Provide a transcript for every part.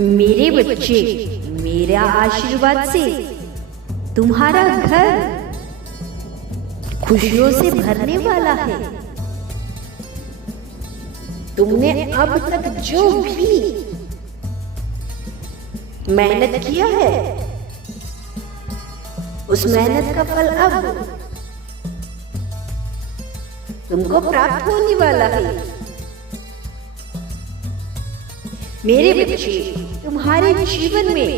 मेरे बच्चे, मेरा आशीर्वाद से तुम्हारा घर खुशियों से भरने वाला है। तुमने अब तक जो भी मेहनत किया है, उस मेहनत का फल अब तुमको प्राप्त होने वाला है। मेरे बच्चे, तुम्हारे जीवन में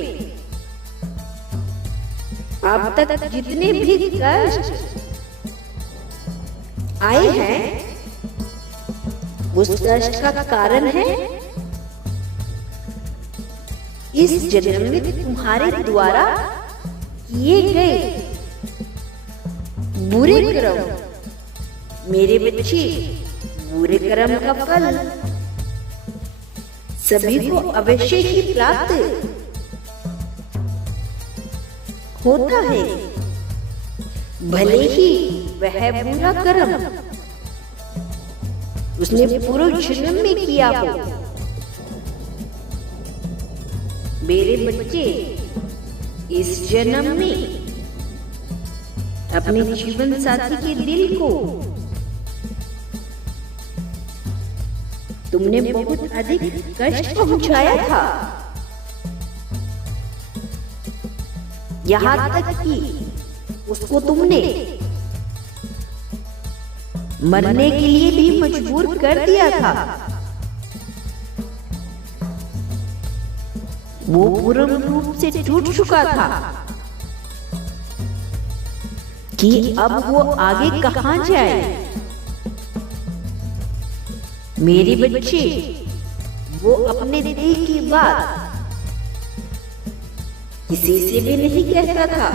अब तक जितने भी कष्ट आए हैं, उस कष्ट का कारण है इस जन्म में तुम्हारे द्वारा किए गए बुरे कर्म। मेरे बच्चे, बुरे कर्म का फल सभी को अवश्य ही प्राप्त होता है, भले ही वह बुरा कर्म उसने पूर्व जन्म में किया हो। मेरे बच्चे, इस जन्म में अपने जीवन साथी के दिल को तुमने बहुत अधिक कष्ट पहुंचाया था, यहाँ तक कि उसको तुमने मरने के लिए भी मजबूर कर दिया था। वो पूर्ण रूप से टूट चुका था कि अब वो आगे कहां जाए। मेरे बच्चे, वो अपने दिल की बात किसी से भी नहीं कहता था,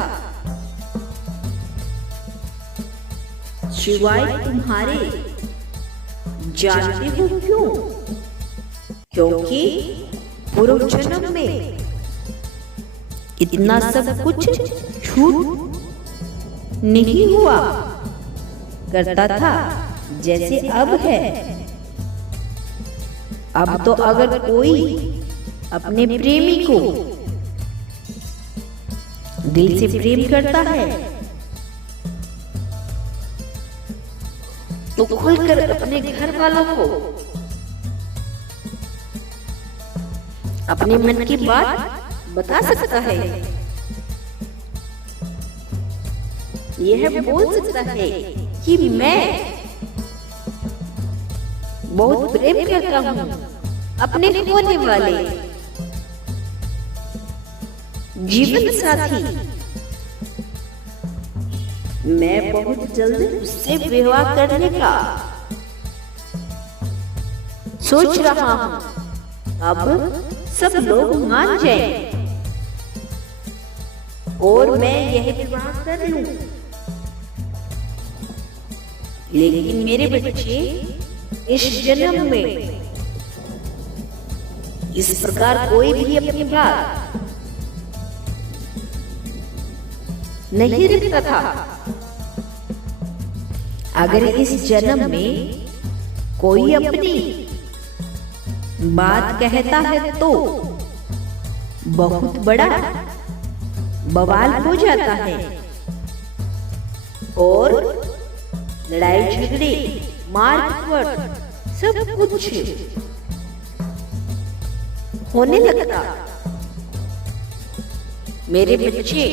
सिवाय तुम्हारे। जानते हो क्यों? क्योंकि पूर्व जन्म में इतना सब कुछ छूट नहीं हुआ करता था जैसे अब है। अब तो अगर कोई अपने प्रेमी को दिल से प्रेम करता है तो खुलकर अपने घर वालों को अपने मन की बात बता सकता है। यह बोल सकता है कि मैं बहुत प्रेम करता हूँ अपने होने वाले जीवन साथी। मैं बहुत जल्द उससे विवाह करने का सोच रहा हूँ। अब सब लोग मान जाएं और मैं यह विवाह कर लूं। लेकिन मेरे बच्चे, इस जन्म में इस प्रकार कोई भी अपनी बात नहीं रखता था। अगर इस जन्म में कोई अपनी बात कहता है तो बहुत बड़ा बवाल हो जाता है और लड़ाई झगड़े, मारपीट सब कुछ होने लगता। मेरे बच्चे,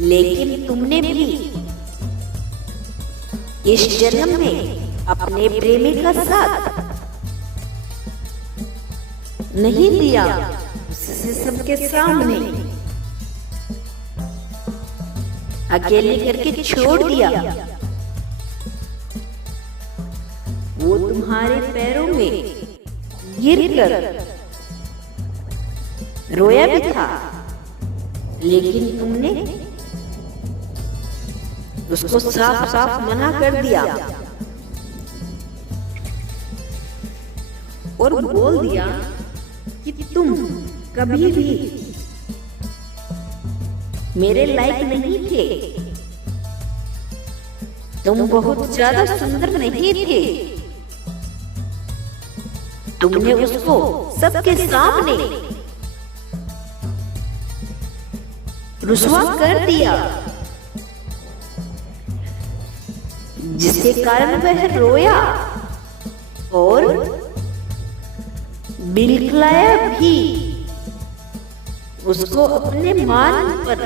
लेकिन तुमने भी इस जन्म में अपने प्रेमी का साथ नहीं दिया, उससे सबके सामने अकेले करके छोड़ दिया। वो तुम्हारे पैरों में गिरकर रोया भी था, लेकिन तुमने उसको साफ साफ मना कर दिया और बोल दिया कि तुम कभी भी मेरे लायक नहीं थे, तुम बहुत ज्यादा सुंदर नहीं थे। तुमने उसको सबके सामने रुसवा कर दिया, जिसके कारण वह रोया और बिलखलाया भी। उसको अपने मान पर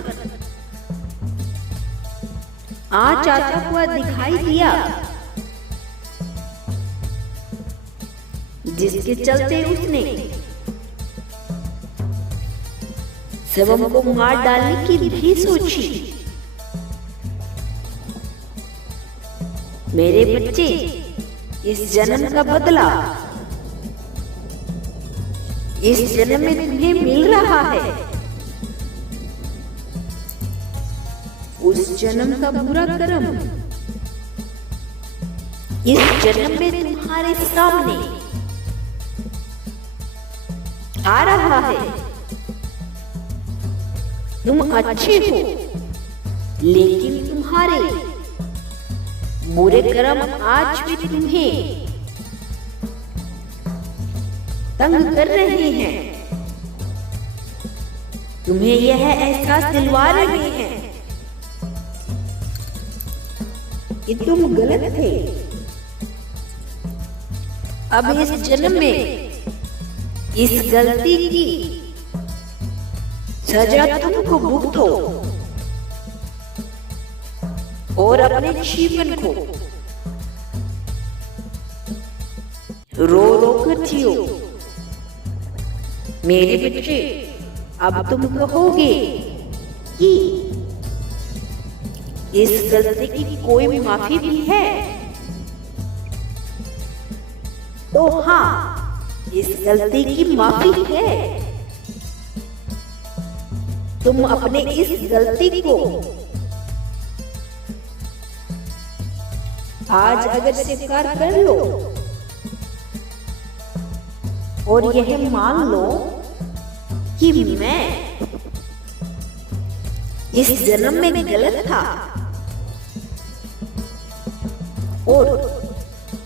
आँच आता हुआ दिखाई दिया, जिसके चलते उसने शिवम को मार डालने की भी सोची। मेरे बच्चे, इस जन्म का बदला इस जन्म में तुम्हें मिल रहा है। उस जन्म का बुरा कर्म इस जन्म में तुम्हारे सामने आ रहा है। तुम अच्छे हो, लेकिन तुम्हारे बुरे कर्म आज भी तुम्हें तंग कर रहे हैं। तुम्हें यह एहसास दिलवा रहे हैं कि तुम गलत थे। अब इस जन्म में इस गलती की सजा तुमको भुगतो और अपने जीवन को रो रो कर जियो। मेरे बच्चे, अब तुम कहोगे कि इस गलती की कोई माफी भी है, तो हाँ, इस गलती की माफी है। तुम अपने इस गलती को आज अगर स्वीकार कर लो और यह मान लो कि मैं इस जन्म में गलत था और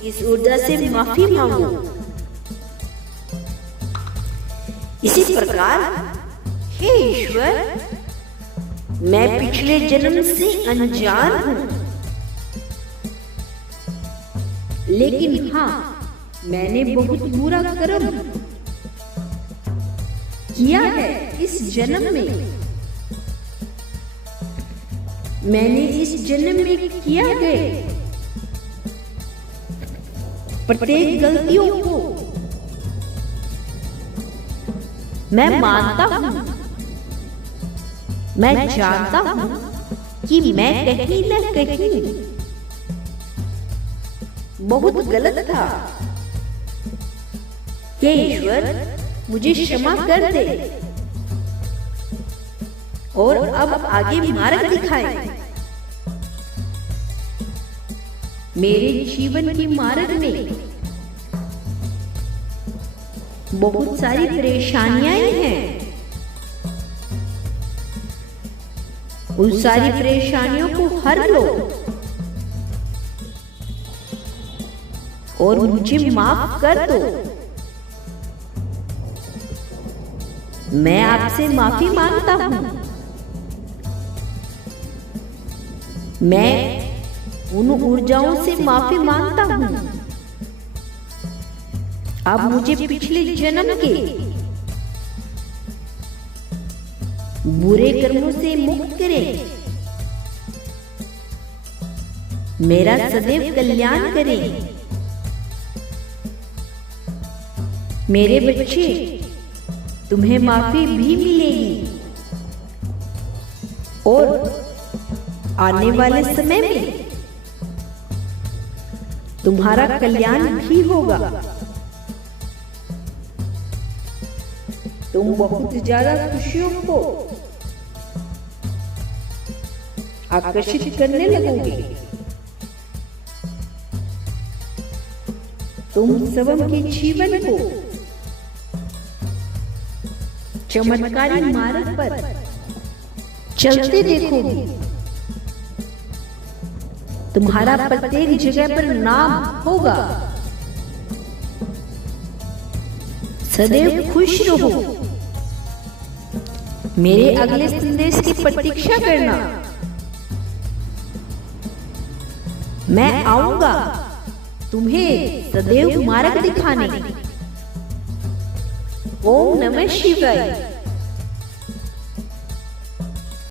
इस ऊर्जा से माफी मांगो। इसी प्रकार, हे ईश्वर, मैं पिछले जन्म से अनजान हूं, लेकिन हाँ, मैंने बहुत बुरा कर्म किया है इस जन्म में। मैंने इस जन्म में किया गए प्रत्येक गलतियों को मैं मानता हूं। मैं जानता हूं कि मैं कहीं न कहीं बहुत गलत था। हे ईश्वर, मुझे क्षमा कर दे और अब आगे मार्ग दिखाए। मेरे जीवन के मार्ग में बहुत सारी परेशानियां हैं। उन सारी परेशानियों को हर लो और मुझे माफ कर दो। मैं आपसे माफी मांगता हूं। मैं उन ऊर्जाओं से माफी मांगता हूं। अब मुझे पिछले जन्म के बुरे कर्मों से मुक्त करें। मेरा सदैव कल्याण करें। मेरे बच्चे, तुम्हें माफी भी मिलेगी और आने वाले समय में तुम्हारा कल्याण भी होगा। तुम बहुत ज्यादा खुशियों को आकर्षित करने लगोगे। तुम शिवम के जीवन को चमत्कारी मार्ग पर चलते देखोगे। तुम्हारा प्रत्येक जगह पर नाम होगा। सदैव खुश रहो। मेरे अगले संदेश की प्रतीक्षा करना। मैं आऊंगा तुम्हें सदैव मार्ग दिखाने। ओम नमः शिवाय।